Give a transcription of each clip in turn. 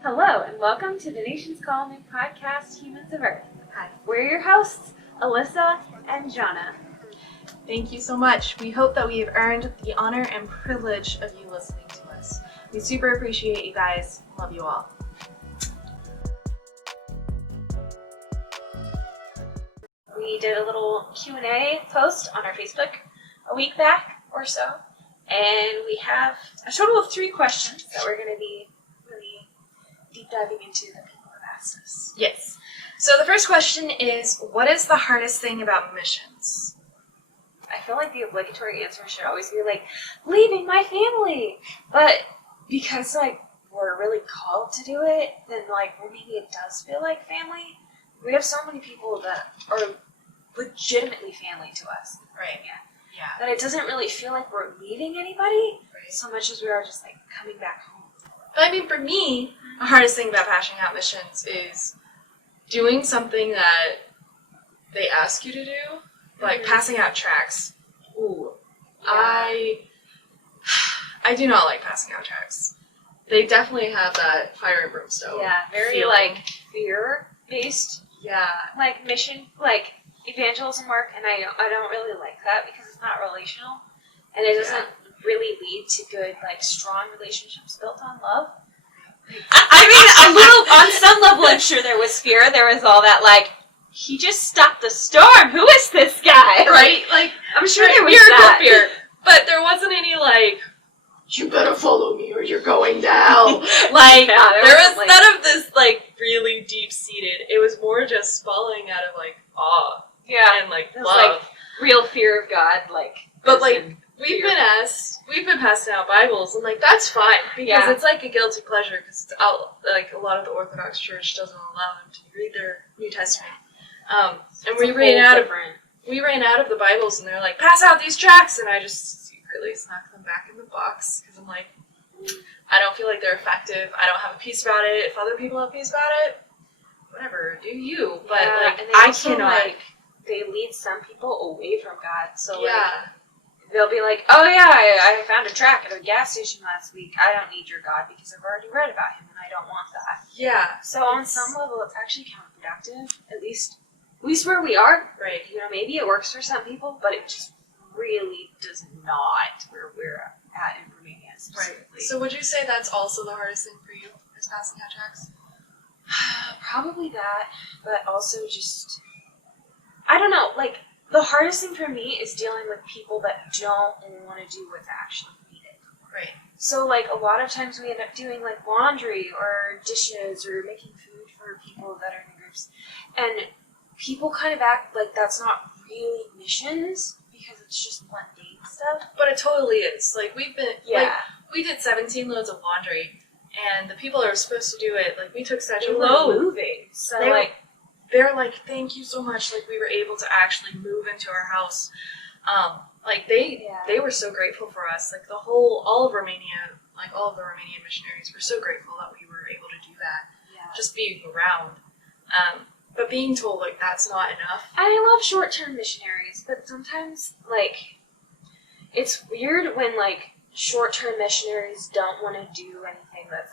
Hello, and welcome to the Nation's Call New podcast, Humans of Earth. Hi, we're your hosts, Alyssa and Jonna. Thank you so much. We hope that we have earned the honor and privilege of you listening to us. We super appreciate you guys. Love you all. We did a little Q&A post on our Facebook a week back or so, and we have a total of 3 questions that we're going to be really deep diving into that people have asked us. Yes. So the first question is, what is the hardest thing about missions? I feel like the obligatory answer should always be like, leaving my family! But because we're really called to do it, then maybe it does feel like family. We have so many people that are legitimately family to us. Right. Yeah. That it doesn't really feel like we're leaving anybody so much as we are just coming back home. But I mean, for me, the hardest thing about passing out missions is doing something that they ask you to do, like passing out tracts. Ooh. Yeah. I do not like passing out tracts. They definitely have that fire and brimstone. Yeah, very feeling. Fear-based. Yeah. Mission, evangelism work, and I don't really like that because it's not relational, and it doesn't really lead to good, strong relationships built on love. I mean, a little, on some level, I'm sure there was fear. There was all that, he just stopped the storm. Who is this guy? Right? I'm sure there was miracle that. fear. But there wasn't any, you better follow me or you're going down. There was none of this, really deep-seated. It was more just falling out of, awe. Yeah. And, it was, love. Real fear of God, But, we've been passing out Bibles, and, that's fine. Because it's, a guilty pleasure, because it's out, a lot of the Orthodox Church doesn't allow them to read their New Testament. And we ran out of the Bibles, and they're like, pass out these tracts, and I just secretly snuck them back in the box, because I'm like, I don't feel like they're effective. I don't have a peace about it. If other people have peace about it, whatever, do you. But, and I also, cannot. They lead some people away from God, so, they'll be like, oh yeah, I found a tract at a gas station last week. I don't need your God because I've already read about him, and I don't want that. Yeah. So on some level, it's actually counterproductive, at least where we are. Right. Maybe it works for some people, but it just really does not where we're at in Romania specifically. Right. So would you say that's also the hardest thing for you, is passing out tracts? Probably that, but also just, I don't know, the hardest thing for me is dealing with people that don't want to do what's actually needed. Right. So, a lot of times we end up doing, laundry or dishes or making food for people that are in the groups. And people kind of act like that's not really missions because it's just mundane stuff. But it totally is. We've been, we did 17 loads of laundry, and the people that were supposed to do it, we took such a load. Moving. So, they're like, thank you so much. We were able to actually move into our house. They were so grateful for us. All of Romania, all of the Romanian missionaries were so grateful that we were able to do that. Yeah. Just being around. But being told, that's not enough. I love short-term missionaries, but sometimes, it's weird when, short-term missionaries don't want to do anything that's,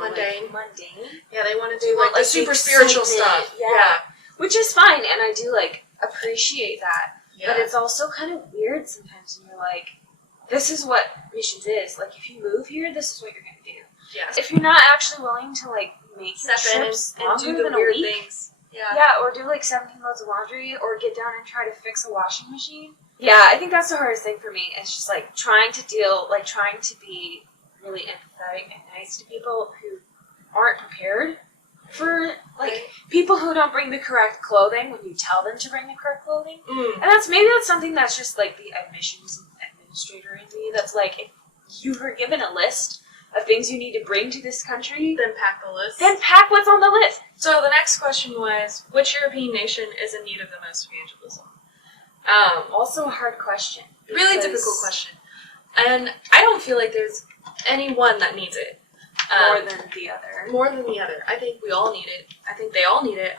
mundane. Mundane. Yeah, they want to do, the super spiritual stuff. Yeah. Which is fine, and I do, appreciate that. Yeah. But it's also kind of weird sometimes when you're this is what missions is. If you move here, this is what you're going to do. Yeah. If you're not actually willing to, make step trips in and do the than weird a week, things. Yeah, or do 17 loads of laundry, or get down and try to fix a washing machine. Yeah, I think that's the hardest thing for me. It's just trying to be really empathetic and nice to people who aren't prepared for people who don't bring the correct clothing when you tell them to bring the correct clothing. And that's something that's just the admissions administrator in me. That's if you were given a list of things you need to bring to this country, then pack the list. Then pack what's on the list. So the next question was, which European nation is in need of the most evangelism? Also a hard question. Really difficult question. And I don't feel like there's anyone that needs it. More than the other. I think we all need it. I think they all need it.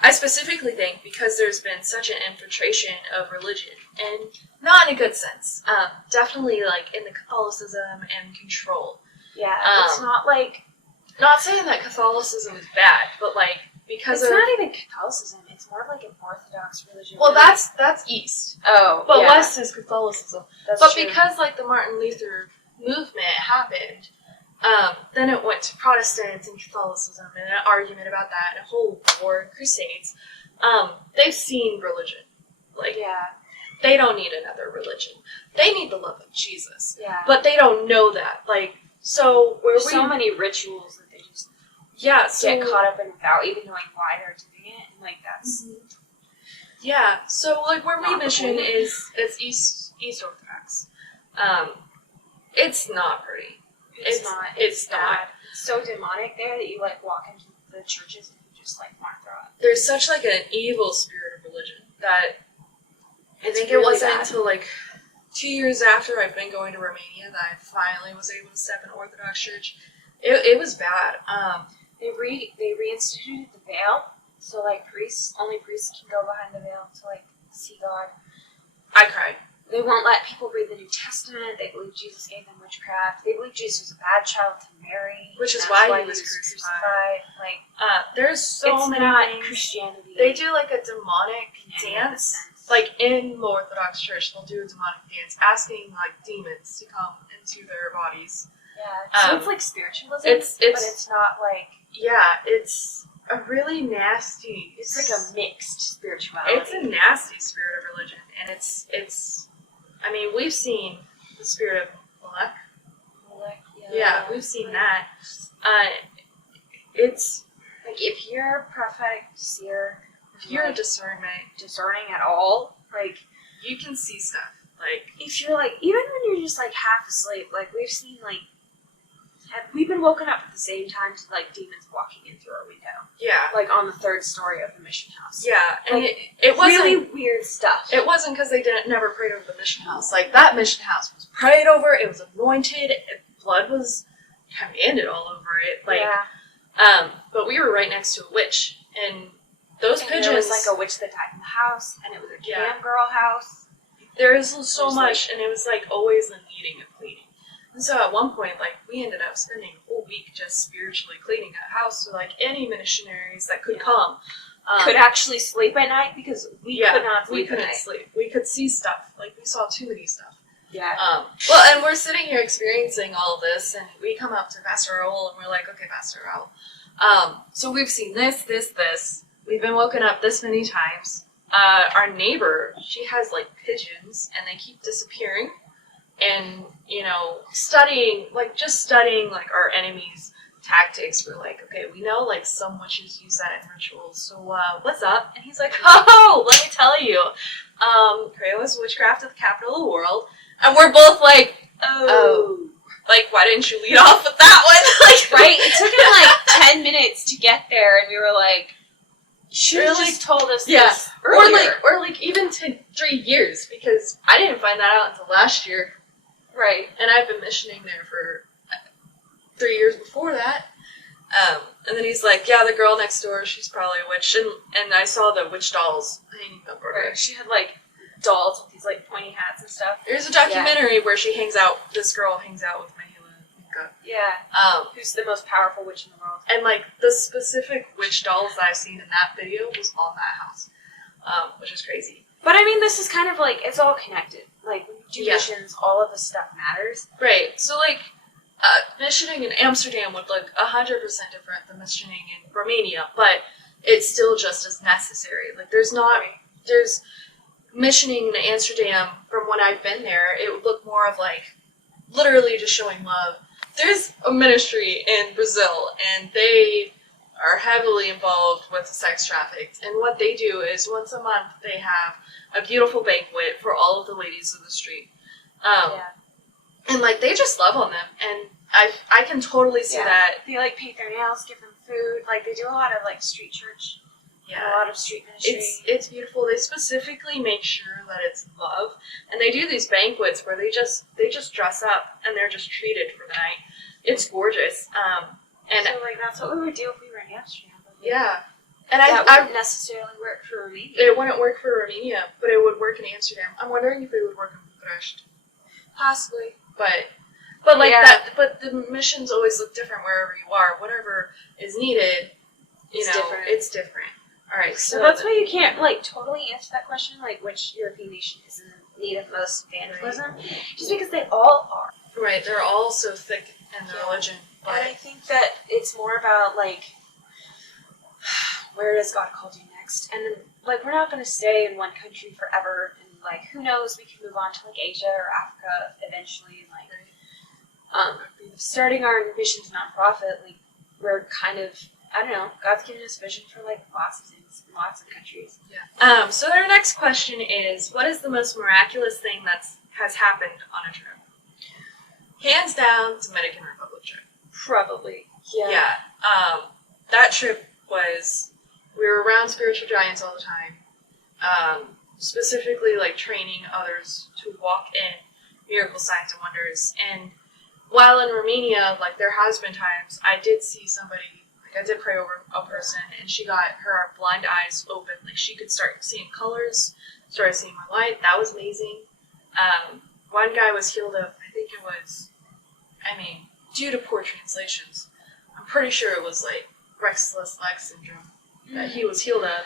I specifically think because there's been such an infiltration of religion, and not in a good sense, definitely like in the Catholicism and control. Yeah, it's not like... Not saying that Catholicism is bad, but like, because it's not even Catholicism, it's more of like an Orthodox religion. Well, that's East. Oh, but yeah. West is Catholicism. That's but true. because like the Martin Luther movement happened, then it went to Protestants and Catholicism and an argument about that and a whole war and crusades. They've seen religion. Like, they don't need another religion. They need the love of Jesus. Yeah. But they don't know that. Like, so there's so many rituals that they just get caught up in without even knowing why they're doing it. And like that's yeah. So like where we mission it's East Orthodox. It's not pretty. It's not. It's not. It's so demonic there that you like walk into the churches and you just like want to throw up. There's such like an evil spirit of religion that I think really it wasn't bad. until like 2 years after I've been going to Romania that I finally was able to step in Orthodox church. It was bad. They reinstituted the veil, so like only priests can go behind the veil to like see God. I cried. They won't let people read the New Testament. They believe Jesus gave them witchcraft. They believe Jesus was a bad child to marry, which is why he was crucified. Like, there's so many things. Christianity. They do like a demonic dance. Like in the Orthodox Church, they'll do a demonic dance, asking like demons to come into their bodies. Yeah, so it's like spiritualism, but it's not like... Yeah, it's a really nasty... It's like a mixed spirituality. It's a nasty spirit of religion, and it's... I mean, we've seen the spirit of Molech. Yeah, we've seen that. It's... Like, if you're a prophetic seer... If you're discerning at all, like... You can see stuff. Like... If you're like... Even when you're just like half asleep, like we've seen like... We've been woken up at the same time to like demons walking in through our window. Yeah. Like on the 3rd story of the mission house. Yeah, and like, it wasn't really weird stuff. It wasn't because they never prayed over the mission house. Like that mission house was prayed over. It was anointed. Blood was commanded all over it. Like, but we were right next to a witch, and those pigeons. There was like a witch that died in the house, and it was a cam girl house. There is so much, and it was like always the needing of cleaning. And so at one point, like, we ended up spending a whole week just spiritually cleaning that house. So, like, any missionaries that could come. Could actually sleep at night because we could not sleep at night. Sleep. We could see stuff. Like, we saw too many stuff. Yeah. Well, and we're sitting here experiencing all of this, and we come up to Pastor Raul, and we're like, okay, Pastor Raul. So we've seen this. We've been woken up this many times. Our neighbor, she has, like, pigeons, and they keep disappearing. And, you know, studying, like, our enemies' tactics. We're like, okay, we know, like, some witches use that in rituals, so, what's up? And he's like, oh, let me tell you, Crayolas Witchcraft at the capital of the world. And we're both like, oh. Like, why didn't you lead off with that one? Like, right? It took him, like, 10 minutes to get there, and we were like, should have just told us this earlier. Or even 3 years, because I didn't find that out until last year. Right. And I've been missioning there for 3 years before that. And then he's like, yeah, the girl next door, she's probably a witch. And I saw the witch dolls hanging up her. Right. She had, like, dolls with these, like, pointy hats and stuff. There's a documentary where this girl hangs out with Mahila. Yeah. Who's the most powerful witch in the world. And, like, the specific witch dolls that I've seen in that video was on that house. Which is crazy. But I mean, this is kind of like, it's all connected. Like, when you do missions, all of this stuff matters. Right. So, like, missioning in Amsterdam would look 100% different than missioning in Romania, but it's still just as necessary. Like, there's missioning in Amsterdam, from when I've been there, it would look more of, like, literally just showing love. There's a ministry in Brazil, and they are heavily involved with sex trafficked. And what they do is once a month they have a beautiful banquet for all of the ladies of the street. And, like, they just love on them. And I can totally see that. They, like, paint their nails, give them food. Like, they do a lot of, like, street church. Yeah. A lot of street ministry. It's beautiful. They specifically make sure that it's love. And they do these banquets where they just dress up and they're just treated for the night. It's gorgeous. And so, like, that's what we would do if we were in Amsterdam. Yeah. And that wouldn't necessarily work for Romania. It wouldn't work for Romania, but it would work in Amsterdam. I'm wondering if it would work in Bucharest. Possibly. But, But but the missions always look different wherever you are. Whatever is needed, it's different. All right, so that's why you can't totally answer that question, which European nation is in need of most evangelism, just because they all are. Right, they're all so thick in their religion. But and I think that it's more about where does God call you next? And we're not going to stay in one country forever, and who knows, we can move on to Asia or Africa eventually. Starting our missions nonprofit, we're kind of, I don't know, God's given us vision for lots of things in lots of countries. Yeah. So our next question is, what is the most miraculous thing has happened on a trip? Hands down, Dominican Republic trip. Probably. Yeah. Yeah. That trip was, we were around spiritual giants all the time. Specifically training others to walk in miracle signs and wonders. And while in Romania, there has been times I did see somebody, I did pray over a person, and she got her blind eyes open. She could start seeing colors, started seeing more light. That was amazing. One guy was healed of, I think it was, due to poor translations, I'm pretty sure it was restless leg syndrome that he was healed of.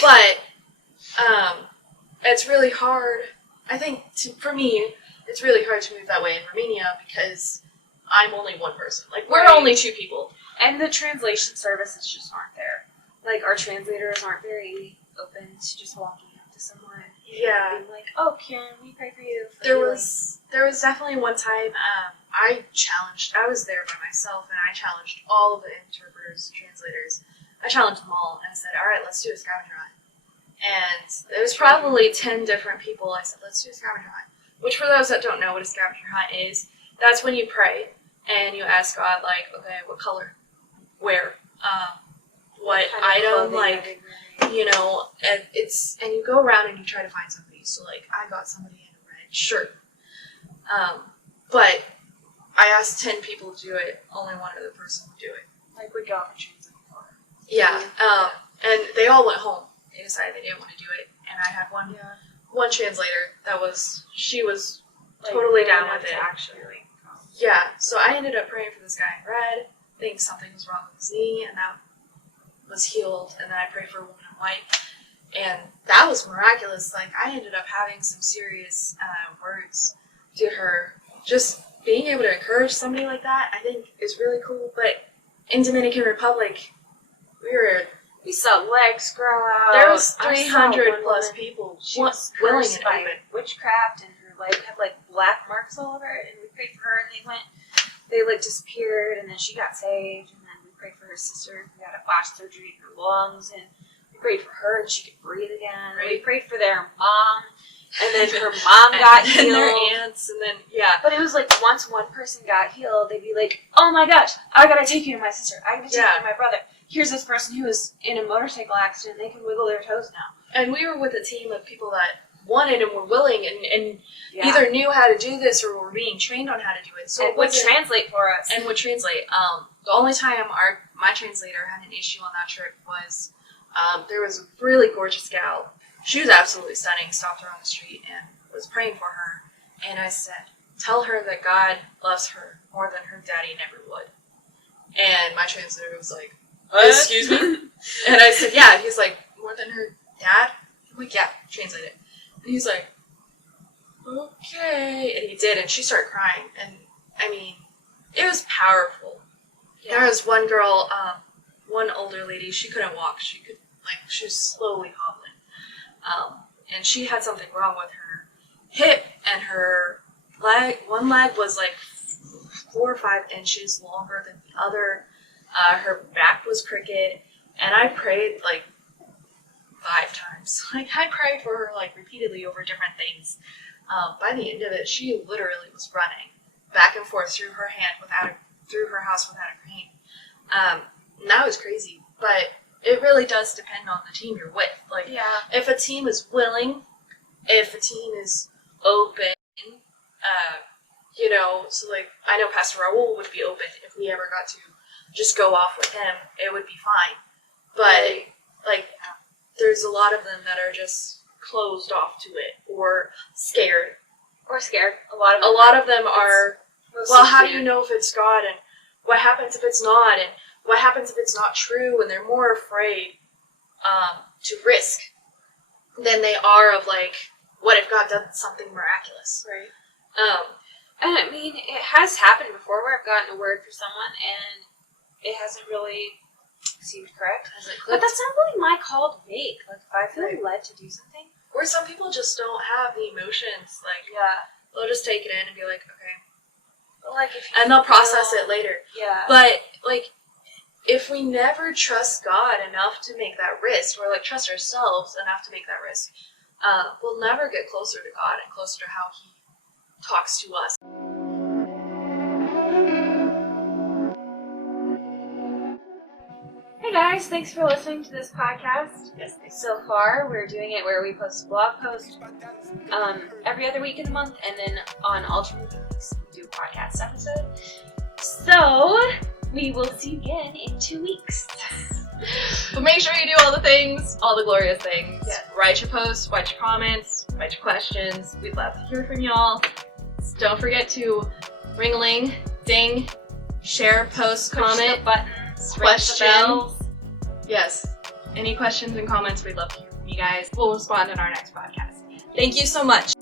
But it's really hard. I think for me, it's really hard to move that way in Romania because I'm only one person. We're only two people. And the translation services just aren't there. Our translators aren't very open to just walking up to someone. Yeah. And being oh, Karen, we pray for you. There was definitely one time I was there by myself, and I challenged all of the interpreters, translators. I challenged them all, and I said, all right, let's do a scavenger hunt. And there was probably 10 different people. I said, let's do a scavenger hunt. Which, for those that don't know what a scavenger hunt is, that's when you pray and you ask God, okay, what color, where, what item, and you go around and you try to find somebody. So, I got somebody in a red shirt. But I asked 10 people to do it. Only one other person would do it. We got for translating for. Yeah. And they all went home. They decided they didn't want to do it. And I had one translator she was totally down with it. Actually, yeah, so I ended up praying for this guy in red, thinking something was wrong with his knee, and that was healed. And then I prayed for a woman in white, and that was miraculous. I ended up having some serious words to her. Just being able to encourage somebody like that, I think, is really cool. But in Dominican Republic, we saw legs grow out. There was 300 plus people. She was cursed by witchcraft, and her leg had black marks all over it. And we prayed for her, and they disappeared. And then she got saved. And then we prayed for her sister who had a botched surgery in her lungs, and we prayed for her, and she could breathe again. Right. We prayed for their mom, and then her mom got healed. And their aunts, and then But it was once one person got healed, they'd be oh my gosh, I gotta take you to my sister. I gotta take you to my brother. Here's this person who was in a motorcycle accident. They can wiggle their toes now. And we were with a team of people that wanted and were willing and either knew how to do this or were being trained on how to do it. So it would translate for us. And would translate. The only time my translator had an issue on that trip was there was a really gorgeous gal. She was absolutely stunning. Stopped her on the street and was praying for her. And I said, tell her that God loves her more than her daddy never would. And my translator was like, excuse me? And I said, yeah. He's like, more than her dad? I'm like, yeah, translate it. And he's like, okay. And he did, and she started crying. And, it was powerful. Yeah. There was one girl, one older lady, she couldn't walk. She was slowly hobbling. And she had something wrong with her hip, and her leg, one leg was 4 or 5 inches longer than the other. Her back was crooked, and I prayed 5 times. I prayed for her repeatedly over different things. By the end of it, she literally was running back and forth through her house without a cane. And that was crazy, but it really does depend on the team you're with. If a team is willing, if a team is open, so I know Pastor Raul would be open if we ever got to just go off with him, it would be fine. But, there's a lot of them that are just closed off to it, or scared. Or scared. A lot of them are, well, how do you know if it's God, and what happens if it's not, and what happens if it's not true, and they're more afraid to risk than they are of, like, what if God does something miraculous? Right. And I mean, it has happened before where I've gotten a word for someone and it hasn't really seemed correct. But that's not really my call to make. Like, if I feel led to do something. Or some people just don't have the emotions. Like, they'll just take it in and be like, okay. But like, if and they'll process it later. Yeah. But, like, if we never trust God enough to make that risk, or, like, trust ourselves enough to make that risk, we'll never get closer to God and closer to how He talks to us. Hey guys, thanks for listening to this podcast. Yes. So far, we're doing it where we post a blog post every other week in the month, and then on alternate weeks we do a podcast episode. So, we will see you again in 2 weeks. But make sure you do all the things, all the glorious things. Yes. Write your posts, write your comments, write your questions. We'd love to hear from y'all. So don't forget to ring-a-ling, ding, share, post, comment, the buttons, question. ring the bells. Yes. Any questions and comments, we'd love to hear from you guys. We'll respond in our next podcast. Thank you so much.